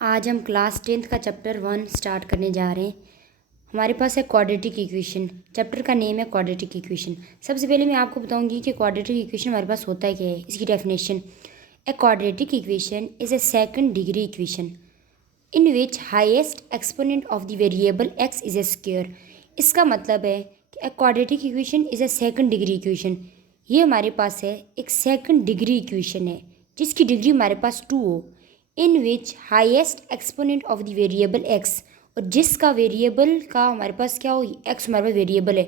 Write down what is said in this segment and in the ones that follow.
आज हम class 10th का चैप्टर 1 स्टार्ट करने जा रहे हैं। हमारे पास है क्वाड्रेटिक इक्वेशन। चैप्टर का नेम है क्वाड्रेटिक इक्वेशन। सबसे पहले मैं आपको बताऊंगी कि क्वाड्रेटिक इक्वेशन हमारे पास होता है क्या है, इसकी definition. A quadratic equation is a second degree equation in which highest exponent of the variable x is a square. इसका मतलब है कि a quadratic equation is a second degree equation. ये हमारे पास है एक सेकंड डिग्री इक्वेशन है जिसकी डिग्री हमारे पास 2 हो, in which highest exponent of the variable x, और जिसका वेरिएबल का हमारे पास क्या हो, एक्स हमारे पास वेरिएबल है,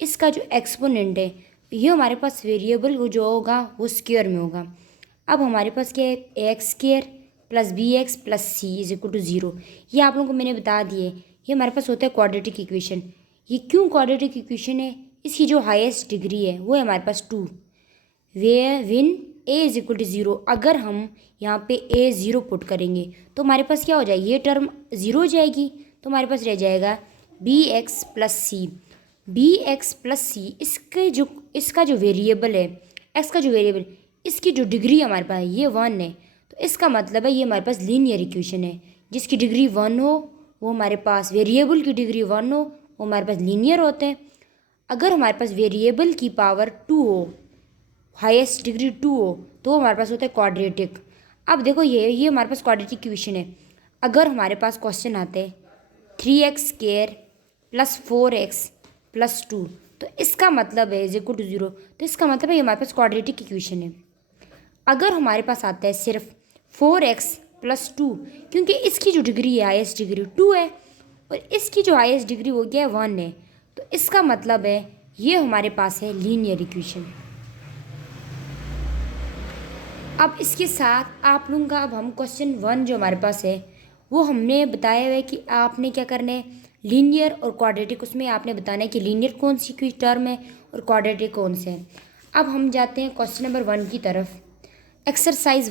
इसका जो एक्सपोनेंट है ये हमारे पास वेरिएबल वो जो होगा वो स्क्वायर में होगा। अब हमारे पास क्या है, x square plus b x plus c is equal to 0। ये आप लोगों को मैंने बता दिए, ये हमारे पास होता है क्वाड्रेटिक इक्वेशन। ये क्यों क्वाड्रेटिक इक्वेशन है, इसकी जो हाईएस्ट डिग्री है वो है हमारे पास 2, wherein a is equal to 0। अगर हम यहाँ पे ए 0 पुट करेंगे तो हमारे पास क्या हो जाएगी, ये टर्म 0 हो जाएगी, तो हमारे पास रह जाएगा बी एक्स प्लस सी। बी एक्स प्लस सी इसका जो वेरिएबल है, एक्स का जो वेरिएबल, इसकी जो डिग्री हमारे पास ये 1 है, तो इसका मतलब है ये हमारे पास लीनियर इक्वेशन है। जिसकी डिग्री 1 हो वो हमारे पास, वेरिएबल की डिग्री 1 हो वो हमारे पास लीनियर होते हैं। अगर हमारे पास वेरिएबल की पावर 2 हो, हाईएस्ट डिग्री 2 हो, तो हमारे पास होता है क्वाड्रेटिक। अब देखो ये हमारे पास क्वाड्रेटिक इक्वेशन है। अगर हमारे पास क्वेश्चन आते हैं 3x square plus 4x plus 2, तो इसका मतलब है इज इक्वल टू 0, तो इसका मतलब है ये हमारे पास क्वाड्रेटिक इक्वेशन है। अगर हमारे पास आता है सिर्फ 4x प्लस 2, क्योंकि इसकी जो डिग्री है हाईएस्ट डिग्री 2 है और इसकी जो हाईएस्ट डिग्री वो क्या है 1 है, तो इसका मतलब है ये हमारे पास है लीनियर इक्वेशन। अब इसके साथ आप लोगों का, अब हम क्वेश्चन 1 जो हमारे पास है वो हमने बताया हुआ है कि आपने क्या करना है, लीनियर और क्वाड्रेटिक, उसमें आपने बताना है कि लीनियर कौन सी कोई टर्म है और क्वाड्रेटिक कौन से है। अब हम जाते हैं क्वेश्चन नंबर 1 की तरफ। एक्सरसाइज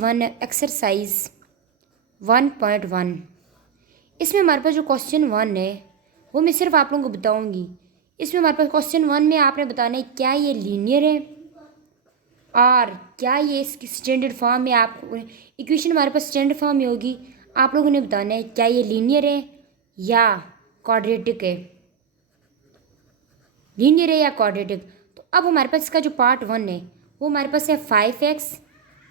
1.1। इसमें हमारे पास जो क्वेश्चन 1 है वो मैं सिर्फ आप लोगों को बताऊँगी। इसमें हमारे पास क्वेश्चन 1 में आपने बताना है क्या ये लीनियर है और क्या ये इसकी स्टैंडर्ड फॉर्म में, आप इक्वेशन हमारे पास स्टैंडर्ड फॉर्म में होगी, आप लोगों ने बताना है क्या ये लीनियर है या क्वाड्रेटिक है, लीनियर है या क्वाड्रेटिक। तो अब हमारे पास इसका जो पार्ट 1 है वो हमारे पास है 5x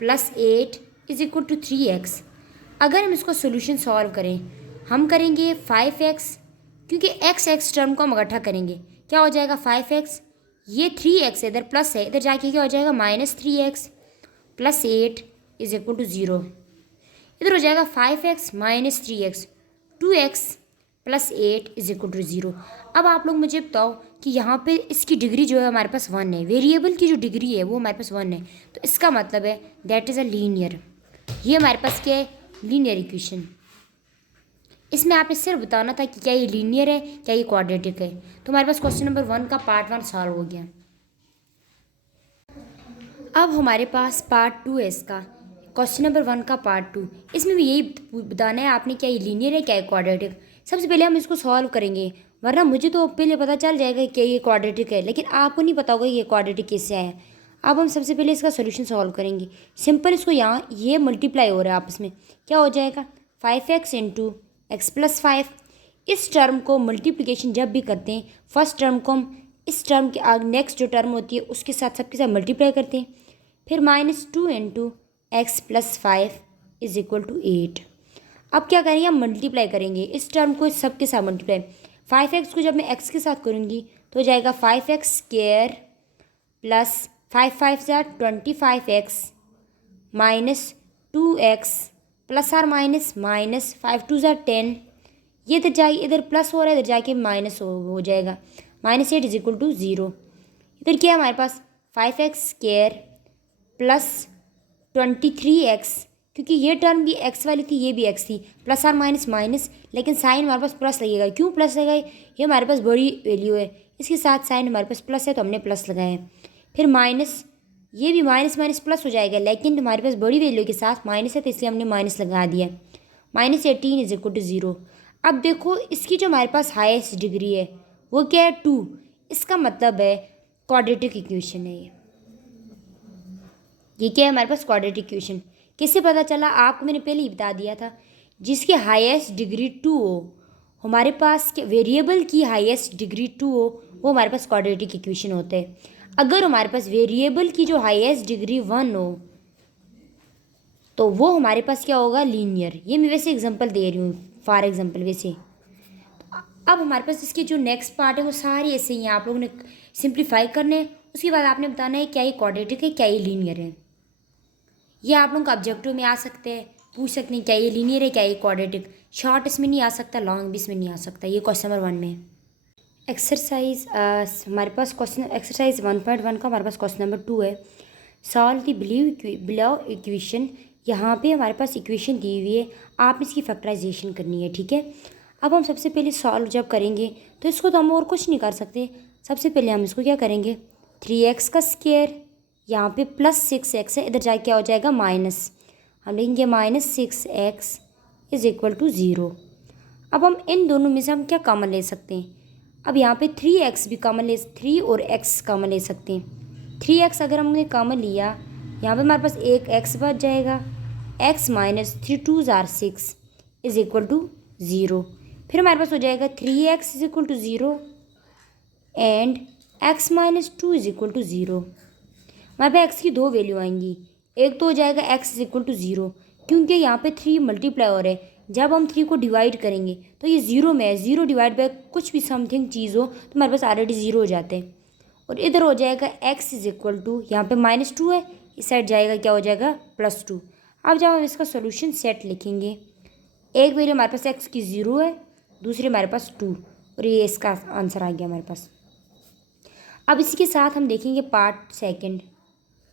plus 8 is equal to 3x। अगर हम इसको सोल्यूशन सॉल्व करें, हम करेंगे 5x, क्योंकि x टर्म को हम इकट्ठा करेंगे, क्या हो जाएगा 5x, ये 3x इधर प्लस है, इधर जाके क्या हो जाएगा -3x plus 8 is equal to 0। इधर हो जाएगा 5x minus 3x, 2x plus 8 is equal to 0। अब आप लोग मुझे बताओ कि यहाँ पे इसकी डिग्री जो है हमारे पास 1 है, वेरिएबल की जो डिग्री है वो हमारे पास 1 है, तो इसका मतलब है दैट इज़ अ लीनियर। ये हमारे पास क्या है, लीनियर इक्वेशन। इसमें आपने सिर्फ बताना था कि क्या ये लीनियर है क्या ये क्वाड्रेटिक है। तो हमारे पास क्वेश्चन नंबर 1 का पार्ट 1 सॉल्व हो गया। अब हमारे पास पार्ट 2 है इसका, क्वेश्चन नंबर 1 का पार्ट 2। इसमें भी यही बताना है आपने क्या ये लीनियर है क्या ये क्वाड्रेटिक। सबसे पहले हम इसको सॉल्व करेंगे, वरना मुझे तो पहले पता चल जाएगा कि ये क्वाड्रेटिक है, लेकिन आपको नहीं पता होगा ये क्वाड्रेटिक कैसे आया। अब हम सबसे पहले इसका सोल्यूशन सॉल्व करेंगे। सिंपल, इसको यहाँ ये मल्टीप्लाई हो रहा है आपस में, क्या हो जाएगा 5x इंटू एक्स प्लस 5। इस टर्म को मल्टीप्लिकेशन जब भी करते हैं, फर्स्ट टर्म को हम इस टर्म के आगे नेक्स्ट जो टर्म होती है उसके साथ सबके साथ मल्टीप्लाई करते हैं, फिर -2 into x plus 5 is equal to 8। अब क्या करेंगे, हम मल्टीप्लाई करेंगे इस टर्म को सबके साथ मल्टीप्लाई। 5x को जब मैं x के साथ करूँगी तो हो जाएगा 5x स्क्वायर प्लस 5 5 ज़ा 25x minus 2x plus are minus -5 2 ज़ा 10। ये इधर जाए, इधर प्लस हो रहा है, इधर जाके माइनस हो जाएगा, -8 इज इक्वल टू 0। इधर क्या है हमारे पास 5x स्क्वायर प्लस 23x, क्योंकि ये टर्म भी x वाली थी ये भी x थी, प्लस आर माइनस माइनस, लेकिन साइन हमारे पास प्लस लगेगा। क्यों प्लस लगाए, ये हमारे पास बड़ी वैल्यू है, इसके साथ साइन हमारे पास प्लस है तो हमने प्लस लगाया है। फिर माइनस, ये भी माइनस माइनस प्लस हो जाएगा, लेकिन हमारे पास बड़ी वैल्यू के साथ माइनस है तो इसलिए हमने माइनस लगा दिया। -18 इज इक्वल टू 0। अब देखो इसकी जो हमारे पास हाईएस्ट डिग्री है वो क्या है 2, इसका मतलब है क्वाड्रेटिक इक्वेशन है ये क्या है हमारे पास क्वाड्रेटिक इक्वेशन। किससे पता चला, आपको मैंने पहले ही बता दिया था, जिसकी हाईएस्ट डिग्री 2 हो, हमारे पास वेरिएबल की हाईएस्ट डिग्री 2 हो, वो हमारे पास क्वाड्रेटिक इक्वेशन होते हैं। अगर हमारे पास वेरिएबल की जो हाईएस्ट डिग्री 1 हो तो वो हमारे पास क्या होगा, लीनियर। ये मैं वैसे एग्जांपल दे रही हूँ, फॉर एग्जांपल वैसे। अब हमारे पास इसके जो नेक्स्ट पार्ट है वो सारी ऐसे ही हैं, आप लोगों ने सिंप्लीफाई करने हैं। उसके बाद आपने बताना है क्या ये क्वाड्रेटिक है, क्या ये लीनियर है। ये आप लोगों का ऑब्जेक्टिव में आ सकते हैं, पूछ सकते हैं क्या ये लीनियर है, क्या ये क्वाड्रेटिक। शॉर्ट इसमें नहीं आ सकता, लॉन्ग भी इसमें नहीं आ सकता। ये क्वेश्चन नंबर 1 में एक्सरसाइज हमारे पास क्वेश्चन एक्सरसाइज 1.1 का हमारे पास क्वेश्चन नंबर 2 है। Solve the below equation. यहाँ पे हमारे पास इक्वेशन दी हुई है, आपने इसकी फैक्टराइजेशन करनी है, ठीक है। अब हम सबसे पहले सॉल्व जब करेंगे तो इसको तो हम और कुछ नहीं कर सकते। सबसे पहले हम इसको क्या करेंगे, 3x का स्क्वायर, यहाँ पे प्लस 6x है, इधर जाके क्या हो जाएगा माइनस, हम लिखेंगे -6x इज इक्वल टू 0। अब हम इन दोनों में से हम क्या कॉमन ले सकते हैं। अब यहाँ पे 3x भी कॉमन ले, 3 और x कॉमन ले सकते हैं। 3x अगर हमने कॉमन लिया, यहाँ पे हमारे पास एक x बच जाएगा, x माइनस 3 2 जार 6 इज इक्वल टू 0। फिर हमारे पास हो जाएगा 3x is equal to 0 and x minus 2 is equal to 0। हमारे पे x की दो वैल्यू आएंगी, एक तो हो जाएगा x इज इक्वल टू 0, क्योंकि यहाँ पे 3 मल्टीप्लाई हो रहे हैं। जब हम 3 को डिवाइड करेंगे तो ये 0 में है, 0 डिवाइड बाय कुछ भी समथिंग चीज़ हो तो हमारे पास ऑलरेडी 0 हो जाते हैं। और इधर हो जाएगा x इज इक्वल टू, यहाँ पे -2 है, इस साइड जाएगा क्या हो जाएगा +2। अब जब हम इसका सोल्यूशन सेट लिखेंगे, एक वैल्यू हमारे पास x की 0 है, दूसरी हमारे पास 2, और ये इसका आंसर आ गया हमारे पास। अब इसी के साथ हम देखेंगे पार्ट सेकंड,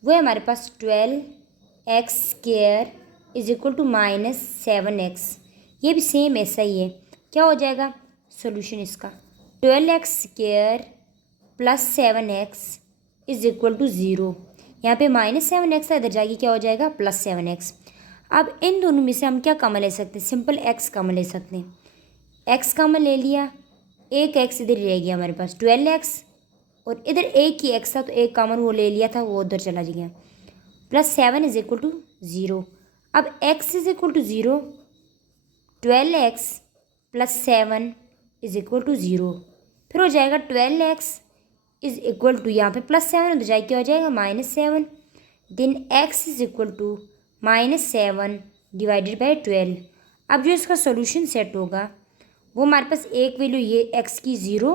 वो है हमारे पास 12x square is equal to -7x। ये भी सेम ऐसा ही है, क्या हो जाएगा सोल्यूशन इसका, 12x square plus 7x is equal to 0। यहाँ पे -7x है, इधर जाएगी क्या हो जाएगा +7x। अब इन दोनों में से हम क्या कॉमन ले सकते हैं, सिंपल x कॉमन ले सकते हैं। x कॉमन ले लिया, एक x इधर रह गया हमारे पास 12x, और इधर एक ही x था तो एक कॉमन वो ले लिया था, वो उधर चला गया, +7 इज इक्वल टू 0। अब x is equal to 0, 12x plus 7 is equal to 0। फिर हो जाएगा 12x इज इक्वल टू, यहाँ पे +7 उधर जाए क्या हो जाएगा -7, then x is equal to -7 divided by 12। अब जो इसका सोल्यूशन सेट होगा वो हमारे पास एक वैल्यू ये x की 0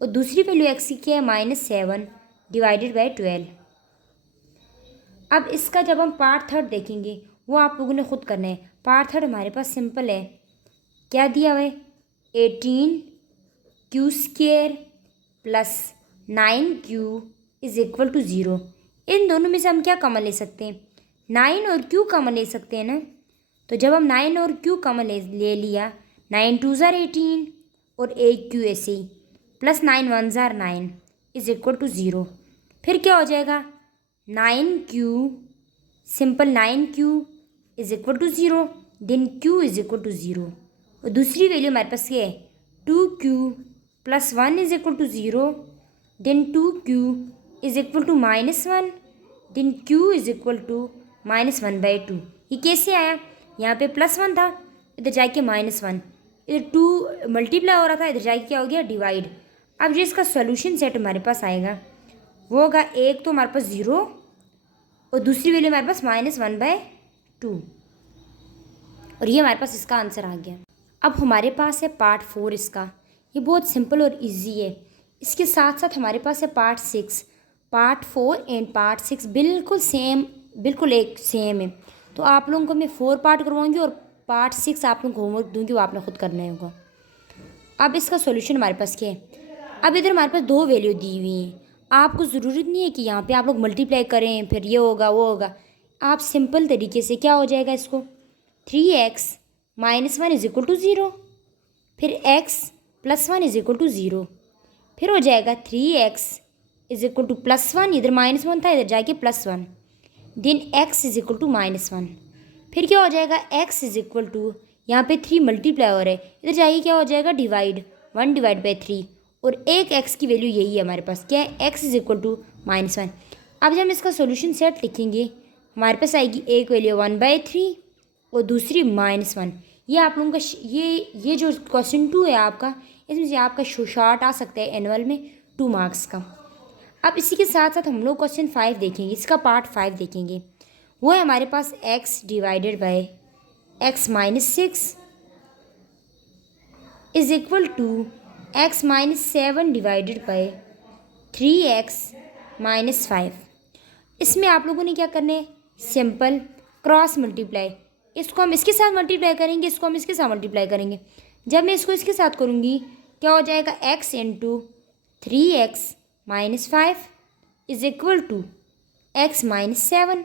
और दूसरी वैल्यू x की क्या है -7 डिवाइडेड बाई 12। अब इसका जब हम पार्ट थर्ड देखेंगे वो आप लोगों ने खुद करना है। पार्ट थर्ड हमारे पास सिंपल है, क्या दिया हुआ है 18q square plus 9q is equal to 0। इन दोनों में से हम क्या कॉमन ले सकते हैं, 9 और q कॉमन ले सकते हैं ना। तो जब हम 9 और q कॉमन ले लिया, 9 2 ज़ार 18 और एक q ऐसे ही, प्लस 9 1 ज़ार 9 इज इक्वल टू 0। फिर क्या हो जाएगा 9q, simple 9q is equal to 0, then q is equal to 0, और दूसरी वैल्यू हमारे पास क्या है 2q plus 1 is equal to 0, then 2q is equal to -1, then q is equal to -1/2। ये कैसे आया, यहाँ पे +1 था, इधर जाके -1, इधर 2 मल्टीप्लाई हो रहा था, इधर जाके क्या हो गया डिवाइड। अब जो इसका सोल्यूशन सेट हमारे पास आएगा वो होगा, एक तो हमारे पास 0 और दूसरी वैल्यू हमारे पास -1/2, और ये हमारे पास इसका आंसर आ गया। अब हमारे पास है पार्ट 4 इसका, ये बहुत सिंपल और इजी है। इसके साथ साथ हमारे पास है पार्ट 6। पार्ट 4 एंड पार्ट 6 बिल्कुल सेम, बिल्कुल एक सेम है। तो आप लोगों को मैं 4 पार्ट करवाऊँगी और पार्ट 6 आप लोगों को होमवर्क दूँगी, वो आपने खुद करना होगा। अब इसका सोल्यूशन हमारे पास क्या है, अब इधर हमारे पास 2 वैल्यू दी हुई हैं, आपको ज़रूरत नहीं है कि यहाँ पे आप लोग मल्टीप्लाई करें फिर ये होगा वो होगा। आप सिंपल तरीके से क्या हो जाएगा इसको, 3x minus 1 is equal to 0, फिर x plus 1 is equal to 0, फिर हो जाएगा 3x इज इक्वल टू +1, इधर -1 था, इधर जाके +1, then x is equal to -1। फिर क्या हो जाएगा x इज इक्वल टू, यहाँ पे 3 मल्टीप्लाई हो रहा है, इधर जाइए क्या हो जाएगा डिवाइड, 1 डिवाइड बाई 3, और एक x की वैल्यू यही है हमारे पास, क्या है x इज इक्वल टू -1। अब जब हम इसका सोल्यूशन सेट लिखेंगे हमारे पास आएगी एक वैल्यू 1/3 और दूसरी -1। ये आप लोगों का ये जो क्वेश्चन 2 है आपका, इसमें से आपका शॉर्ट आ सकता है एनुअल में 2 मार्क्स का। अब इसी के साथ साथ हम लोग क्वेश्चन 5 देखेंगे, इसका पार्ट 5 देखेंगे। वो है हमारे पास x divided by x minus 6 is equal to x minus 7 divided by 3x minus 5। इसमें आप लोगों ने क्या करना है, सिंपल क्रॉस मल्टीप्लाई। इसको हम इसके साथ मल्टीप्लाई करेंगे, इसको हम इसके साथ मल्टीप्लाई करेंगे। जब मैं इसको इसके साथ करूँगी क्या हो जाएगा, x into 3x minus 5 is equal to x minus 7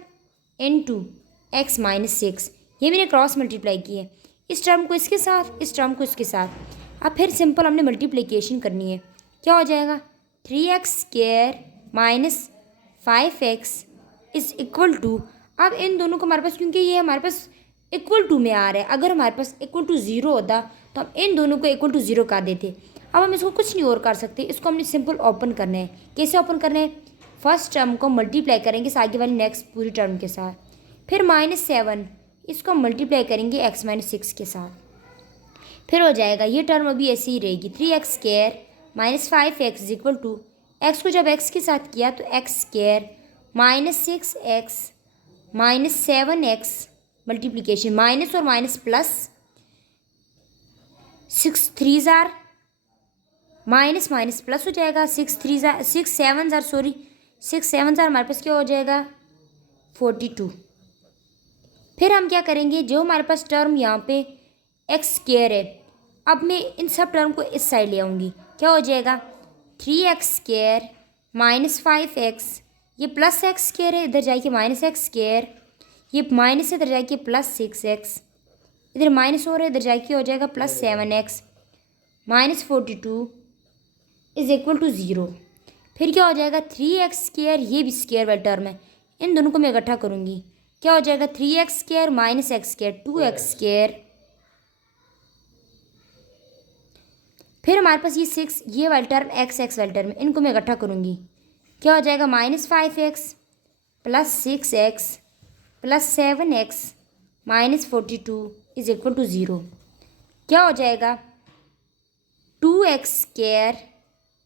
into x minus 6। ये मैंने क्रॉस मल्टीप्लाई की है, इस टर्म को इसके साथ, इस टर्म को इसके साथ। अब फिर सिंपल हमने मल्टीप्लिकेशन करनी है, क्या हो जाएगा 3x square minus 5x is equal to. अब इन दोनों को हमारे पास, क्योंकि ये हमारे पास इक्वल टू में आ रहा है, अगर हमारे पास इक्वल टू 0 होता तो हम इन दोनों को इक्वल टू 0 कर देते। अब हम इसको कुछ नहीं और कर सकते, इसको हमने सिंपल ओपन करना है। कैसे ओपन करना है, फर्स्ट टर्म को मल्टीप्लाई करेंगे इस आगे वाली नेक्स्ट पूरी टर्म के साथ, फिर -7 इसको हम मल्टीप्लाई करेंगे x माइनस 6 के साथ, फिर हो जाएगा ये टर्म अभी ऐसे ही रहेगी 3x square minus 5x is equal to, x को जब x के साथ किया तो x square minus 6x minus 7x multiplication, minus और माइनस प्लस, 6 3 जार माइनस माइनस प्लस हो जाएगा, 6 3 जार 6 7 जार सॉरी 6 7 जार हमारे पास क्या हो जाएगा 42। फिर हम क्या करेंगे, जो हमारे पास टर्म यहाँ पे एक्स स्क्वायर है, अब मैं इन सब टर्म को इस साइड ले आऊँगी, क्या हो जाएगा 3x स्क्वायर माइनस 5x, ये प्लस एक्स स्क्वायर है, इधर जाके माइनस एक्स स्क्वायर, ये माइनस है इधर जाके प्लस 6x, इधर माइनस हो रहा है इधर जाके हो जाएगा plus 7x minus 42 is equal to 0। फिर क्या हो जाएगा 3x स्क्वायर, ये भी स्क्वायर वाला टर्म है, इन दोनों को मैं इकट्ठा करूँगी, क्या हो जाएगा 3x square minus x square 2x square, फिर हमारे पास ये 6 ये वाला टर्म x वाला टर्म है, इनको मैं इकट्ठा करूँगी, क्या हो जाएगा -5x plus 6x plus 7x minus 42 is equal to 0। क्या हो जाएगा 2x स्क्वायर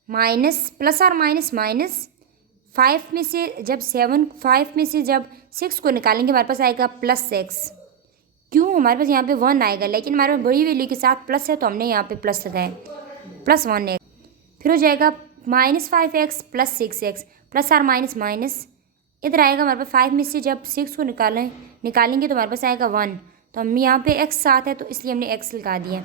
माइनस प्लस और माइनस माइनस 5 में से जब 5 में से जब 6 को निकालेंगे हमारे पास आएगा प्लस x। क्यों, हमारे पास यहाँ पे 1 आएगा, लेकिन हमारे पास बड़ी वैल्यू के साथ प्लस है तो हमने यहाँ पे प्लस लगाया, प्लस 1x। फिर हो जाएगा -5x प्लस 6x प्लस और माइनस माइनस, इधर आएगा हमारे पास 5 में से जब 6 को निकालेंगे तो हमारे पास आएगा 1, तो हम यहाँ पे x साथ है तो इसलिए हमने x लगा दिया।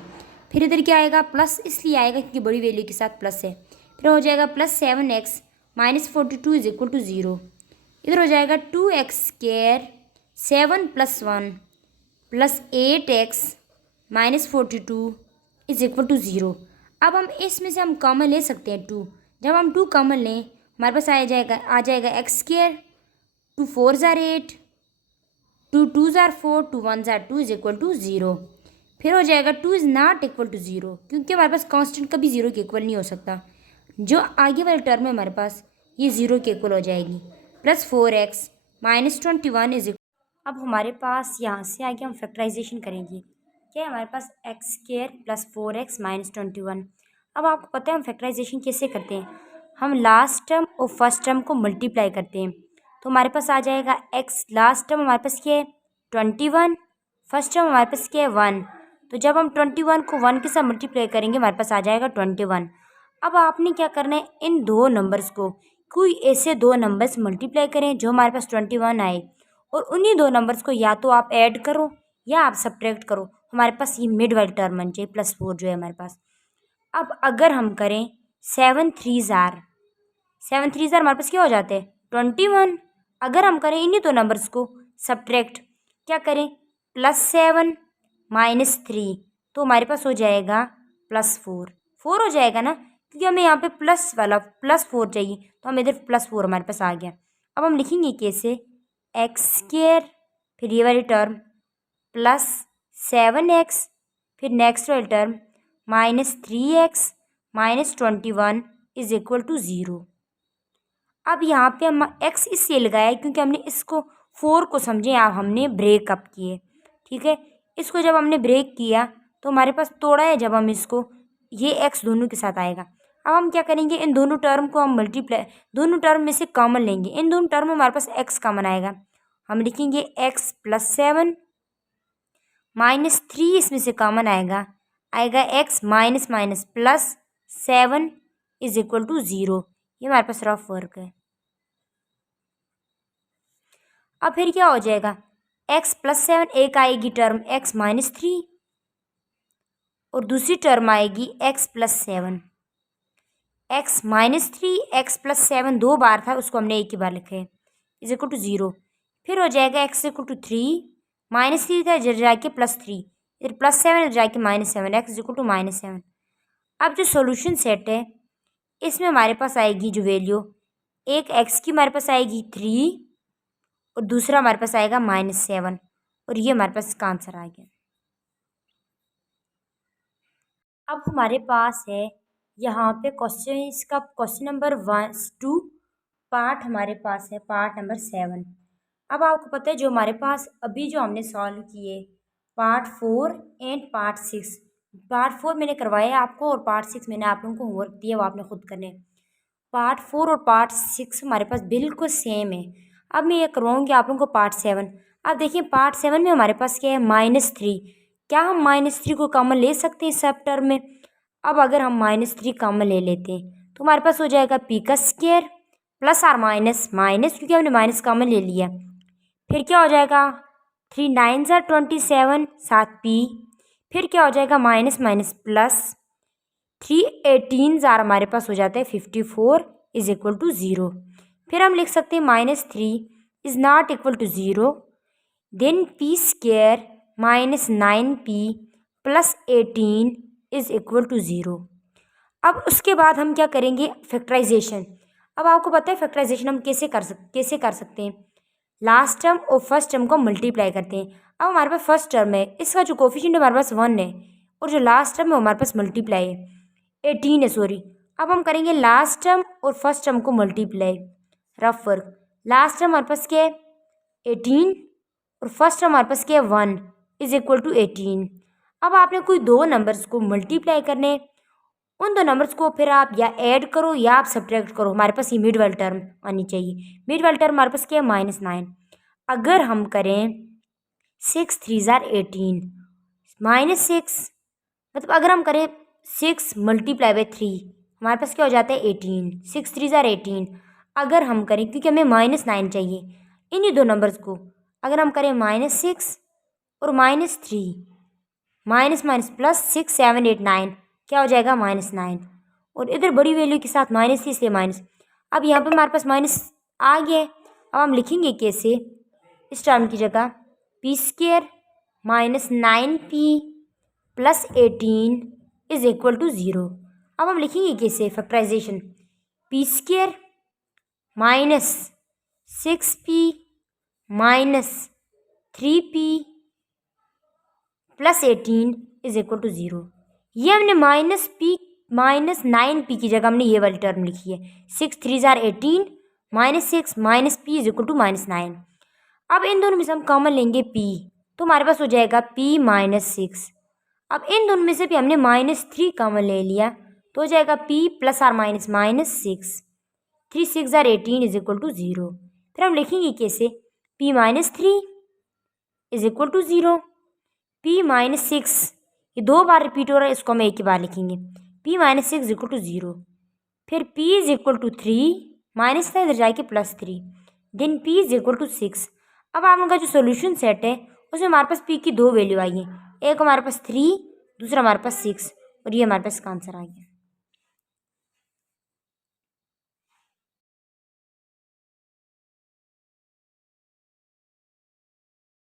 फिर इधर क्या आएगा प्लस, इसलिए आएगा क्योंकि बड़ी वैल्यू के साथ प्लस है। फिर हो जाएगा plus 7x minus 42 is equal to 0। इधर हो जाएगा 2x square 7 plus 1 plus 8x minus 42 is equal to 0। अब हम इसमें से हम कॉमन ले सकते हैं 2, जब हम 2 कॉमन लें हमारे पास आ जाएगा x स्क्वायर, 2 4 जार 8, 2 2 जार 4, 2 1 जार 2 इज इक्वल टू 0। फिर हो जाएगा 2 इज़ नॉट इक्वल टू 0, क्योंकि हमारे पास कांस्टेंट कभी 0 के इक्वल नहीं हो सकता। जो आगे वाले टर्म है हमारे पास ये 0 के इक्वल हो जाएगी, plus 4x minus 21 is equal. अब हमारे पास यहाँ से आगे हम फैक्टराइजेशन करेंगे, क्या है हमारे पास x square plus 4x minus 21। अब आपको पता है हम फैक्टराइजेशन कैसे करते हैं, हम लास्ट टर्म और फर्स्ट टर्म को मल्टीप्लाई करते हैं, तो हमारे पास आ जाएगा x, लास्ट टर्म हमारे पास क्या है 21, फर्स्ट टर्म हमारे पास क्या है 1, तो जब हम 21 को 1 के साथ मल्टीप्लाई करेंगे हमारे पास आ जाएगा 21। अब आपने क्या करना है, इन दो नंबर्स को कोई ऐसे दो नंबर्स मल्टीप्लाई करें जो हमारे पास 21 आए, और उन्हीं दो नंबर्स को या तो आप ऐड करो या आप सब्ट्रैक्ट करो, हमारे पास ये मिड वाली टर्म बन जाए प्लस 4 जो है हमारे पास। अब अगर हम करें 7 3 जार हमारे पास क्या हो जाते हैं 21। अगर हम करें इन्हीं दो नंबर्स को सब्ट्रैक्ट, क्या करें +7 -3, तो हमारे पास हो जाएगा +4 हो जाएगा ना, क्योंकि हमें यहाँ पे प्लस वाला +4 चाहिए, तो हम इधर +4 हमारे पास आ गया। अब हम लिखेंगे कैसे, x स्क्वायर फिर ये वाली टर्म प्लस 7x फिर नेक्स्ट वाली term -3x minus 21 is equal to 0। अब यहाँ पे हम x इसलिए लगाया क्योंकि हमने इसको 4 को समझे, हमने ब्रेकअप किए, ठीक है। इसको जब हमने ब्रेक किया तो हमारे पास तोड़ा है जब हम इसको, ये x दोनों के साथ आएगा। अब हम क्या करेंगे, इन दोनों टर्म को हम मल्टीप्लाई, दोनों टर्म में से कॉमन लेंगे। इन दोनों टर्म में हमारे पास x कॉमन आएगा, हम लिखेंगे x + 7 -3 इसमें से कॉमन आएगा x माइनस प्लस 7 = 0। ये हमारे पास रफ वर्क है। अब फिर क्या हो जाएगा, x + 7 एक आएगी टर्म x -3 और दूसरी टर्म आएगी x + 7। x -3 x + 7 दो बार था, उसको हमने एक ही बार लिखा है = 0। फिर हो जाएगा x = 3 -3 था इधर जाके +3, इधर +7 इधर जाके -7, x = -7। अब जो सॉल्यूशन सेट है इसमें हमारे पास आएगी जो वैल्यू, एक x की हमारे पास आएगी 3 और दूसरा हमारे पास आएगा -7 और ये हमारे पास इसका आंसर आ गया। अब हमारे पास है यहाँ पे क्वेश्चन, इसका क्वेश्चन नंबर 2 पार्ट हमारे पास है पार्ट नंबर 7। अब आपको पता है जो हमारे पास अभी जो हमने सॉल्व किए पार्ट 4 एंड पार्ट 6, पार्ट 4 मैंने करवाया आपको और पार्ट 6 मैंने आप लोगों को होमवर्क दिया, वो आपने खुद करने। पार्ट 4 और पार्ट 6 हमारे पास बिल्कुल सेम है। अब मैं ये करवाऊँगी आप लोगों को पार्ट 7। अब देखिए पार्ट 7 में हमारे पास क्या है, -3। क्या हम -3 को कॉमन ले सकते हैं सब टर्म में? अब अगर हम -3 कॉमन ले लेते हैं तो हमारे पास हो जाएगा p² प्लस और माइनस माइनस, क्योंकि हमने माइनस कॉमन ले लिया। फिर क्या हो जाएगा, 3 9 27 7 p। फिर क्या हो जाएगा, माइनस माइनस प्लस 3 18 हमारे पास हो जाता है 54 = 0। फिर हम लिख सकते हैं -3 is not equal to 0, then p² -9p + 18 = 0। अब उसके बाद हम क्या करेंगे, फैक्टराइजेशन। अब आपको पता है फैक्टराइजेशन हम कैसे कर सकते हैं, लास्ट टर्म और फर्स्ट टर्म को मल्टीप्लाई करते हैं। अब हमारे पास फर्स्ट टर्म है, इसका जो कोफिशिएंट हमारे पास 1 है और जो लास्ट टर्म है हमारे पास मल्टीप्लाई है 18 है, सॉरी। अब हम करेंगे लास्ट टर्म और फर्स्ट टर्म को multiply, rough work. Last term हमारे पास क्या है 18 और फर्स्ट टर्म हमारे पास क्या है 1 = 18। अब आपने कोई दो नंबर्स को मल्टीप्लाई करने, उन दो नंबर्स को फिर आप या ऐड करो या आप सब्ट्रैक्ट करो। हमारे पास ये मिड वाली टर्म आनी चाहिए। मिड वाली टर्म हमारे पास क्या है -9। अगर हम करें 6 3 18 -6, मतलब अगर हम करें 6 × 3 हमारे पास क्या हो जाता है 18, 6 3 18। अगर हम करें, क्योंकि हमें -9 चाहिए, इन्हीं दो नंबर्स को अगर हम करें -6 और -3, माइनस माइनस प्लस 6 7 8 9, क्या हो जाएगा -9। और इधर बड़ी वैल्यू के साथ माइनस थी इसलिए माइनस। अब यहाँ पे हमारे पास माइनस आ गया। अब हम लिखेंगे कैसे, इस टर्म की जगह p² -9p + 18 = 0। अब हम लिखेंगे कैसे फैक्टराइजेशन, p² -6p -3p + 18 = 0। ये हमने -9p की जगह हमने ये वाली टर्म लिखी है, 6 3 18 -6 -p = -9। अब इन दोनों में से हम कॉमन लेंगे p, तो हमारे पास हो जाएगा p -6। अब इन दोनों में से भी हमने -3 कॉमन ले लिया, तो हो जाएगा p + और -6, 3 6 18 = 0। फिर हम लिखेंगे कैसे, p -3 = 0, p -6 ये दो बार रिपीट हो रहा है, इसको हम एक ही बार लिखेंगे, p -6 = 0। फिर p = 3, माइनस था इधर जाके +3, देन p = 6। अब आप लोगों का जो सोल्यूशन सेट है उसमें हमारे पास p की दो वैल्यू आई है, एक हमारे पास 3, दूसरा हमारे पास 6, और ये हमारे पास इसका आंसर आ गया।